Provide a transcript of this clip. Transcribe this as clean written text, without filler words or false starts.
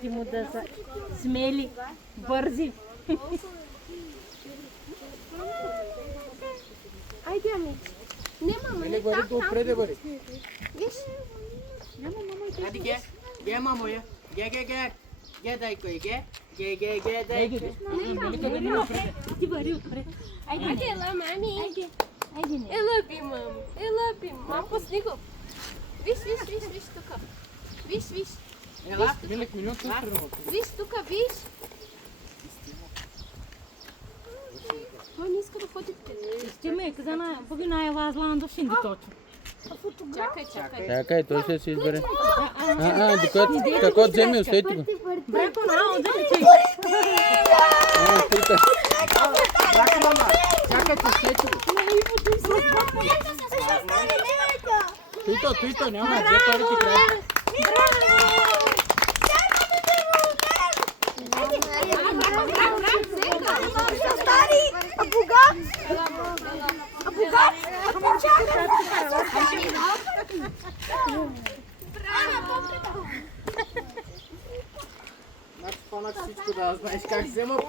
Тимо да са смели, бързи. Айде, ами. Не, мама, не Бъде там, до преде бъде. Виж. Hadi gel. Gel mamoya. Gel gel gel. Gel dayko gel. Gel gel gel dayko. Ти бъди отпред. Айде, ела, мами. Айде не. Ела би, мам. Ела би. Мам, пусни го. Виж, тук. Виж. Ela, milik minut tutturun. Виж тук, виж. Той не иска да ходи вкъщи. Стиме, къде на бъгина е лазлан до шинди точно. Чакай, той ще се избере. Докато какво вземе, усети го. Брако, да не че. Чакай, мама. Чакай, че усети го. Туито, няма, взе парите край. Значи по-на всичко да знаеш как взема пари.